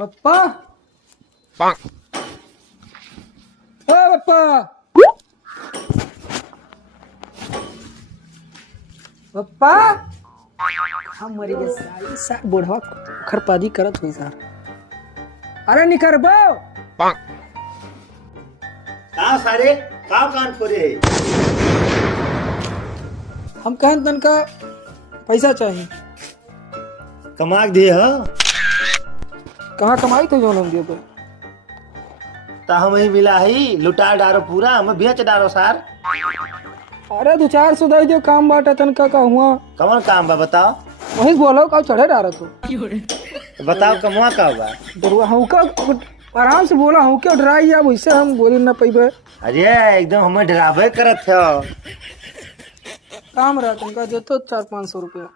बप्पा ओ बप्पा बप्पा हम मरी गए साली सा बुढ़वा खरपादी करत हुई सर। अरे निकरबो का सारे का कान फोरे हम कहन तन का पैसा चाहिए। कमाक दे ह कहाँ कमाई थे जो हम दिए तो ता हम ही मिला ही लुटा डारो पूरा हम बेच डारो सार। अरे 200 दे दो काम बाटा तन का हुआ कमल काम बा बताओ। वही बोलो का चढ़े डारा तो बताओ कमवा का बा। डरुआ हूँ का आराम से बोला हूँ क्या डराई या वैसे हम बोले ना पैबे। अरे एकदम हमें डरावे करत है। काम रहा तुमका देतो 400-500 रुपया।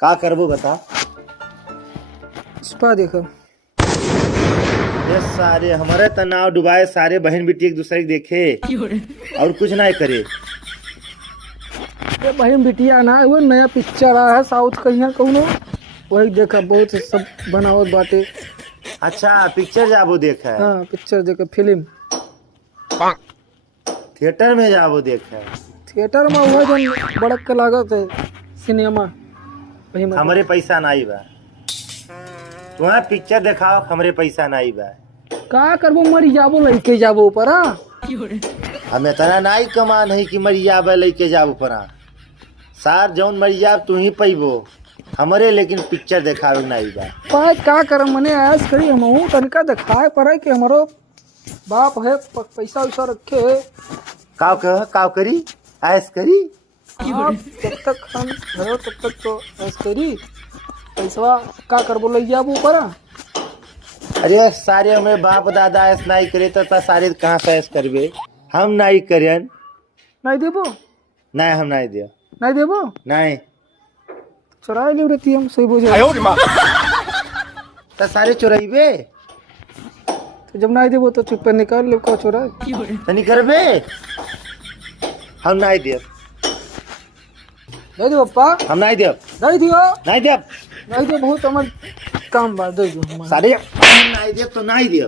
का करबो बता। स्पा देखो ये सारे हमारे तनाव डुबाए सारे बहन बेटी एक दूसरे के देखे और कुछ ना करे। ये बहन बिटिया ना वो नया पिक्चर आया है साउथ का यहाँ कहूँ वही देखा बहुत सब बनावट बाटे। अच्छा पिक्चर जाबो देखा है। हाँ पिक्चर देखा फिल्म थिएटर में जाबो देखा है। थिएटर में हुआ जो बड़क के लागत है सिनेमा वही में हमारे पैसा नहीं बा। तुम्हारा पिक्चर दिखाओ हमारे पैसा नहीं बा। का करबो मरी जाबो लइके जाबो ऊपर हमें तना नहीं कमा नहीं कि मरी जाबे लेके जाबो परा सार जौन मरी जाब तू ही पैबो हमारे लेकिन पिक्चर दिखावे नहीं बा। पाँच का कर मने ऐस करी हम तनका दिखाए पर कि हमारो बाप है पैसा वैसा रखे है। काव करी ऐस करी जब तक हम भयो तब तक तो ऐस करी पैसा का करबो लई जाबो ऊपर। अरे सारे हमें बाप दादा ऐस नहीं करे तो सारे कहाँ से ऐस करबे। हम नहीं करें नहीं देबो नहीं हम नहीं दिया नहीं देबो नहीं चुराए ले रहती हम सही बोझे तो सारे चुराइबे तो जब नहीं देबो तो चुप निकाल ले को चुराए तो नहीं करबे हम नहीं दिया दे दो पप्पा हम नहीं दिया नहीं दियो नहीं दिया नहीं दो बहुत हमार काम बा दे दो हमार सारे नहीं दिया तो नहीं दिया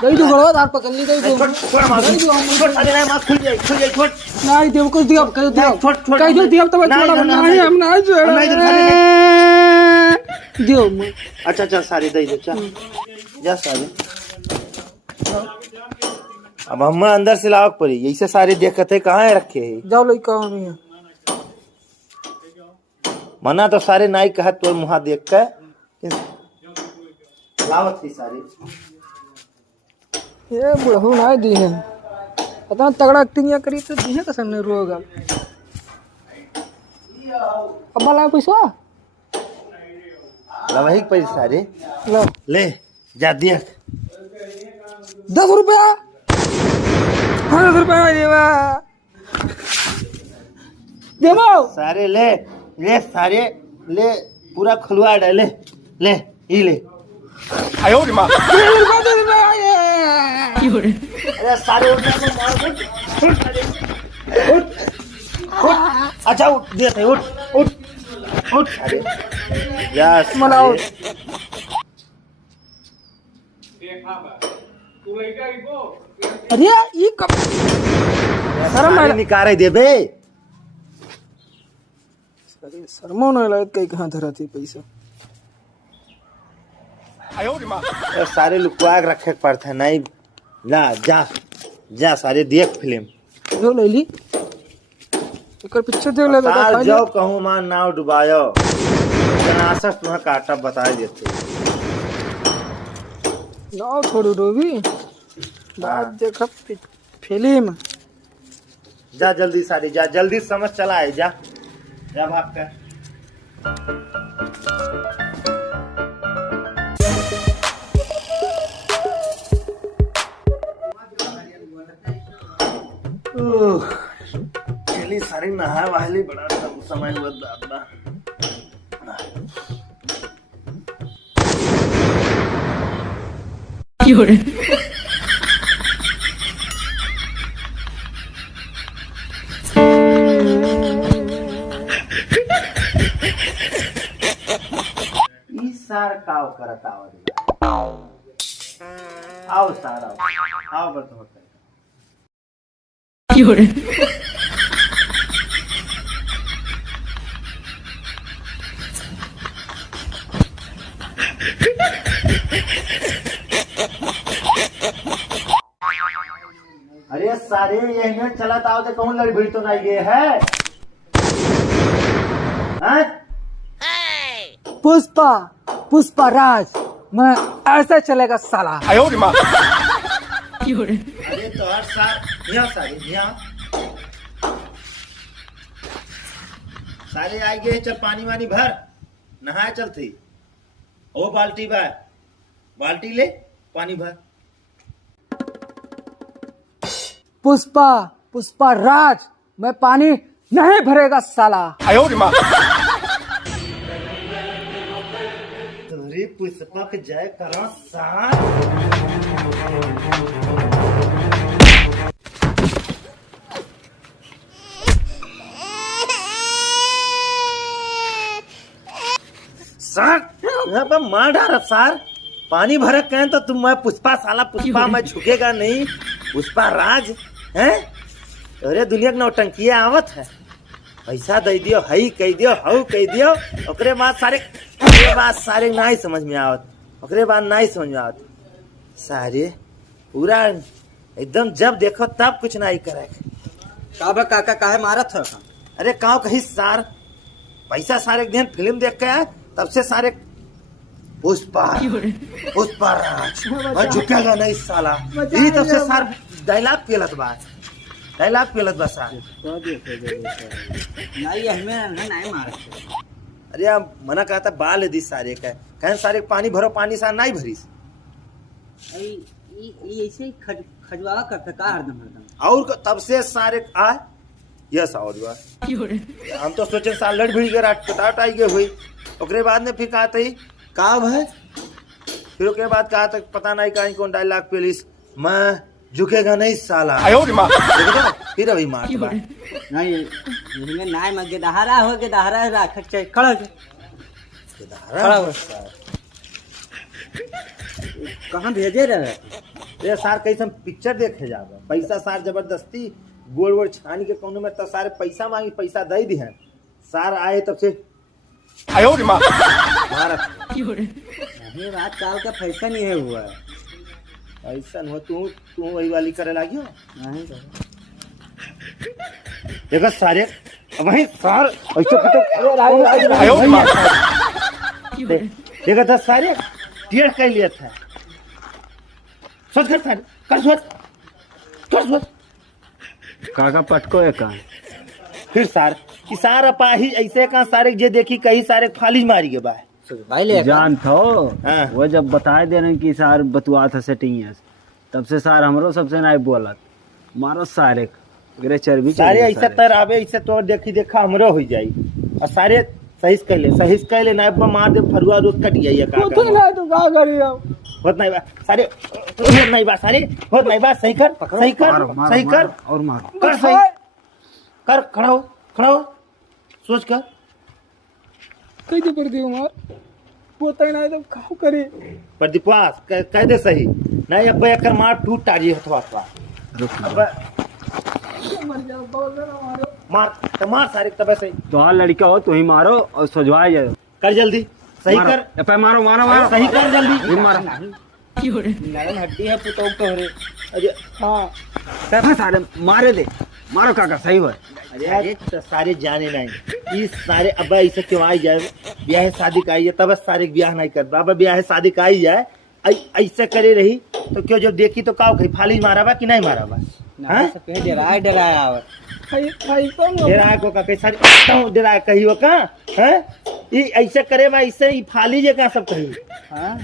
दे दो गड़वा धार पकड़ ली दे दो नहीं दो अरे नहीं मां खुल जाए छोड़ नहीं देबो कुछ दियो कर दियो छोड़ कह दो दियो तब छोड़ा नहीं हम नहीं छोड़ा दियो अच्छा सारे दे दो चल जा सारे। अब हम अंदर से लाओ पड़ी ऐसे सारे देखते कहाँ रखे है। जाओ लइका हम यहाँ मना तो सारे नाई कहा तो मुहा देख के लावत थी सारी। ये बुढ़ऊ ना दी है पता तगड़ा एक्टिंग या करी तो दी है कसम नहीं रोगा अब वाला पैसा लवही पैसे सारे लो ले जा देख 10 रुपया 10 रुपया देवा देवो सारे ले ले सारे ले पूरा खुलवा डाले ले ही ले अरे सारे अच्छा उठ देते उठ सारे यस मलाओ अरे ये कब सारे निकारे देबे शर्मो नहीं लगे कहीं कहाँ धरा थी पैसा सारे लुकवा के रखे पड़ते नहीं ला जा सारे देख फिल्म जो ले ली एक पिक्चर देख ले सार जाओ कहूँ मां नाव डुबायो जनासा तुम्हें काटा बता देते नाव छोड़ो रोबी बात देखा फिल्म जा जल्दी सारी जा जल्दी समझ चला है जा भाग कर चली सारी नहा वाली बड़ा सब समय हुआ दादा काव करत आओ सार आओ बस होता अरे सारे ये चला आओ तो कौन लड़ भिड़ तो नहीं गए है हाँ? पुष्पा पुष्पा राज मैं ऐसे चलेगा साला। अरे तो हर साल यहाँ सारे आई गए चल पानी वानी भर नहाए चलती ओ बाल्टी ले पानी भर। पुष्पा पुष्पा राज मैं पानी नहीं भरेगा साला। तुरी पुष्पा के जय करो साथ यहाँ पर मार डाला सार पानी भर कहें तो तुम मैं पुष्पा साला पुष्पा मैं झुकेगा नहीं पुष्पा राज हैं। अरे दुनिया के नौटंकी आवत है पैसा दे दियो हई कह दियो हऊ कह दियो ओकरे बाद सारे नहीं समझ में आवत ओकरे बाद नहीं समझ में आवत सारे पूरा एकदम जब देखो तब कुछ नहीं करे काका काहे मारत है। अरे काव कही सार पैसा सारे दिन फिल्म देख के आए तब से सारे पुष्पा राज मैं झुकेगा नहीं साला यही तब से सार डायलॉग पेलत बा सार नहीं हमें नहीं मारत। अरे आप मना कहता बाल दी सारे का कहें सारे पानी भरो पानी सार नहीं भरीस ऐसे ही खजवावा करता का हरदम और तब से सारे आए यस और हम तो सोचे साल लड़ भिड़ के राट आई गए हुई ओकरे बाद में फिर कहा थी काव है फिर उसके बाद कहा तक पता नहीं कहीं कौन डायलॉग पेलिस मैं झुकेगा नहीं साला फिर अभी मार नहीं नहीं मैं गेदहारा हो गेदहारा राख खड़ा कहाँ भेजे रहे ये सार कैसे पिक्चर देखे जावे पैसा सार जबरदस्ती गोड़ छानी के कोनो में तो सारे पैसा मांगी पैसा दे दी है सार आए तब से ये बात काल का पैसा नहीं है हुआ ऐसा हो तू वही वाली करे लगी हो नहीं देखो सारे वही सार देखो दस सारे टेढ़ कर लिया था सोच कर सारे कर काका पटको है कहाँ फिर सार कि सार अपाही ऐसे कहाँ सारे जे देखी कहीं सारे फाली मारी के बाय जान थो हाँ। वो जब बताए दे रहे कि सार बतुआ था सेटिंग है तब से सार हमरो सबसे नहीं बोलत मारो सारे चर्बी सारे ऐसे तर आवे ऐसे तो देखी देखा हमरो हो जाई और सारे सही कहले ना मार दे फरुआ रोज कट गई का तो ना तो का करी होत नहीं बा सारे होत नहीं बा सारे होत नहीं बा सही कर और मारो कर सही कर खड़ा हो सोच कर कई दे पर दियो मार पोता ना तो खाओ करी प्रदीपवास कह दे सही नहीं अब एकर मार टूट टाजी हथवा अब मर जाओ बोल रहा मारो मार सारे तब सही तो हाँ लड़का हो तो ही मारो और सजवाए जाओ कर जल्दी सही कर मारो सही कर जल्दी मारो नरम हड्डी है पुतो तो रे अरे हाँ सारे मारे दे मारो काका सही हुआ अरे तो सारे जाने नहीं इस सारे अब ऐसे क्यों आई जाए ब्याह शादी का आई है तब सारे ब्याह नहीं कर बाबा ब्याह शादी का आई जाए ऐसे करे रही तो क्यों जब देखी तो का फाली मारा बा कि नहीं मारा बा डेरा को का कैसा डेरा कहियो का हैं ई ऐसे करे मैं ऐसे ई फाली जे का सब कही हाँ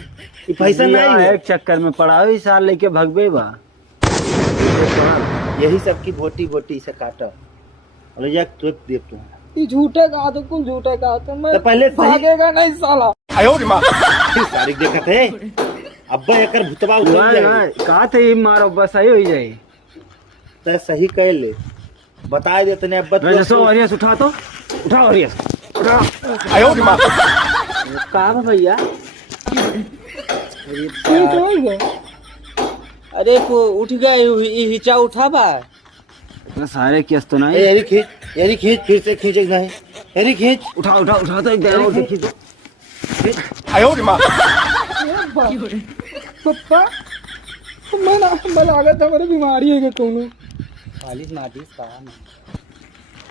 ई पैसा नहीं एक चक्कर में पड़ा इस साल लेके भगबे बा यही सब की बोटी से काटा बोले जा तू देख तू ये झूठे का तो कुल झूठे का तो मैं तो पहले भागेगा नहीं साला सारी देखत है अब एकर भुतवा उतर जाए का थे मारो बस सही हो जाए तो सही कह ले बता देते ने अब अरियस उठा तो उठाओ अरियस उठा का भैया ठीक हो गया। अरे उठ गए हिचा उठा बा। इतना सारे केस तो ए, नहीं। एरी खींच फिर से खींच एक नहीं एरी खींच उठा उठा उठा तो एक जरा और देखी तो। पप्पा मैं लागत हमारे बीमारी है कोनो। मालिश मालिश कहा ना।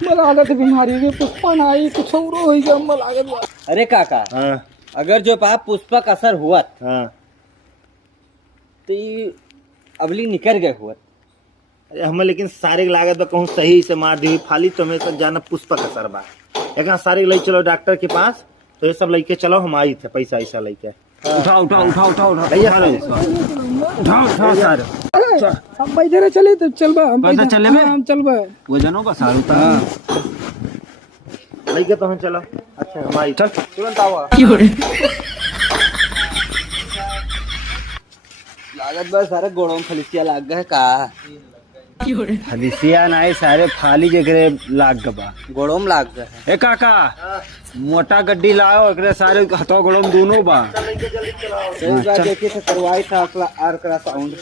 मैं लागत बीमारी है पुष्पा ना आई कुछ और हो गया मैं लागत बा। अरे काका, हाँ अगर जो पाप पुष्पक असर हुआ हाँ तो ये अबली निकल गए हुआ। अरे हमें लेकिन सारे के लागत बा कहूँ सही से मार दी फाली तो हमें सब जाना पुष्पा का सर बा। एक सारे ले चलो डॉक्टर के पास तो ये सब लेके चलो हम आई थे पैसा ऐसा लेके। उठा उठा उठा उठा उठा भैया, उठा लो इसको। उठा उठा सारे हम इधर चले तो चल बा हम पैदल पैदल- चले बे? हाँ, हम चल बा। वजनों का सार उतार। लेके तो हम चलो अच्छा हम आई चल तुरंत आवा। लागत बस सारे गोड़ों में फलिसिया लाग गए का। हलिसिया नहीं सारे फाली जगरे लाग गबा। गोड़ों में लाग गए। ए काका मोटा गड्डी लाओ एकरे सारे हथो गोड़म दोनों बा। देखिए तो करवाई था अल्ट्रासाउंड।